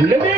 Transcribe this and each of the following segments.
living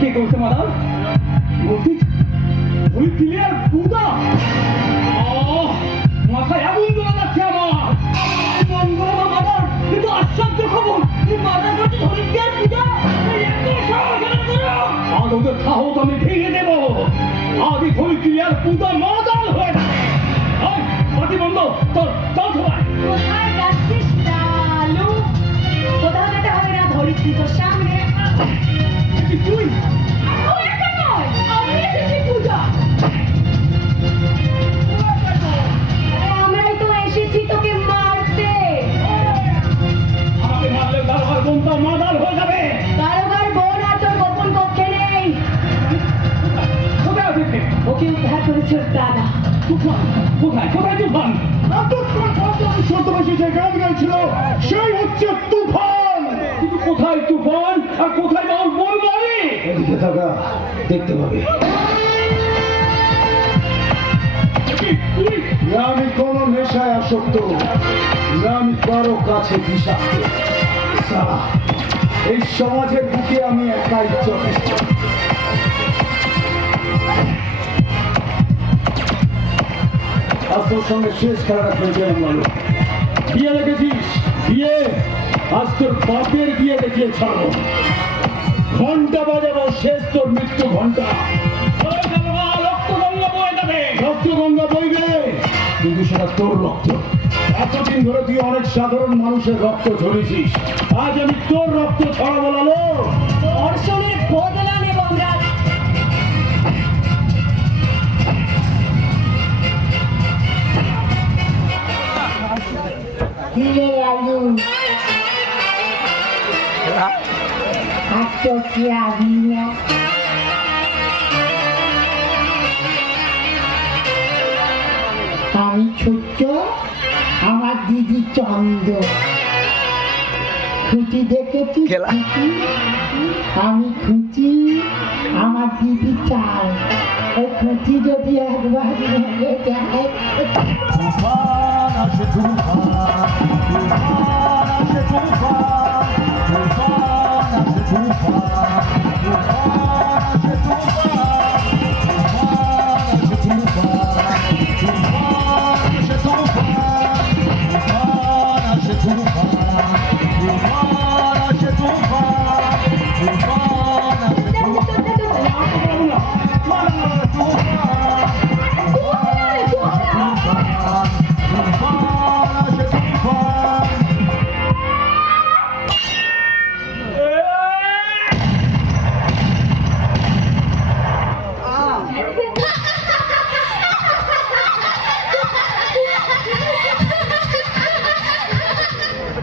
কে করছে madame বলছি, ওই ক্লিয়ার পুদা মাথায় আগুন ধরে যাচ্ছে আমার মাদার? কিন্তু আশ্চর্য খবর। মাদার করছে হরিদ্বার পূজা আর ওদের সাহস আমি ভেঙে দেব। আদি ধরি ক্রিয়ার পূজা মাদার হয়ে পাতি বন্ধ, চল চল সবাই। কোথায় ধরিত্রী তো শ্যাম কোথায়? কোথায় তুফান? এতক্ষণ পর্যন্ত যে গান গাইছিল সেই হচ্ছে তুফান কিন্তু কোথায় তুফান আর কোথায় বাউল বোন বাড়ি এদিকে থাকা দেখতে পাবে। না আমি কোন নেশায় আসক্ত না আমি কারও কাছে বিষাক্ত। সারা এই সমাজের বুকে আমি একাই যথেষ্ট। আজ তোর সঙ্গে শেষ খেলাটা বিয়ে রেখেছিস? বিয়ে? আজ তোর বাপের বিয়ে দেখিয়ে ছাড়বো। ঘণ্টা বাজাবো, শেষ তোর মৃত্যু ঘণ্টা। কিন্তু সেটা তোর রক্ত। এতদিন ধরে অনেক সাধারণ মানুষের ঝরেছিস। আজ আমি তোর রক্ত ছড়াবো, লালো। ধর্ষণের বদলা না আমি ছোট্ট আমার দিদি চন্দ খুঁটি দেখেছি খুঁটি? আমি খুঁটি আমার দিদি চাল ওই খুঁটি যদি একবার যায়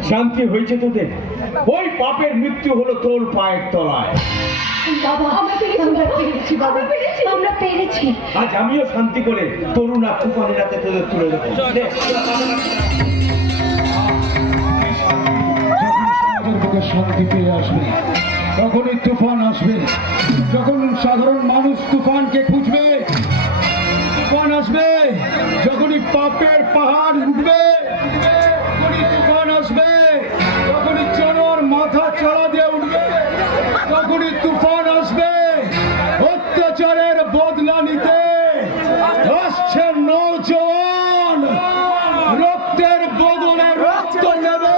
শান্তি হয়েছে তোদের? ওই পাপের মৃত্যু হলো তোর পায়ের তলায়। বাবা আমরা পেরেছি বাবা আমরা পেরেছি। আজ আমিও শান্তি করে তরুণ তুফানের রাতে তোদের তুলে দেবো। শান্তি পেয়ে আসবে তখনই তুফান আসবে। যখন সাধারণ মানুষ তুফানকে খুঁজবে তুফান আসবে। যখনই পাপের পাহাড় উঠবে তখনই তুফান আসবে। অত্যাচারের বদলা নিতে আসছে নজন। রক্তের বদলে রক্ত নেবে!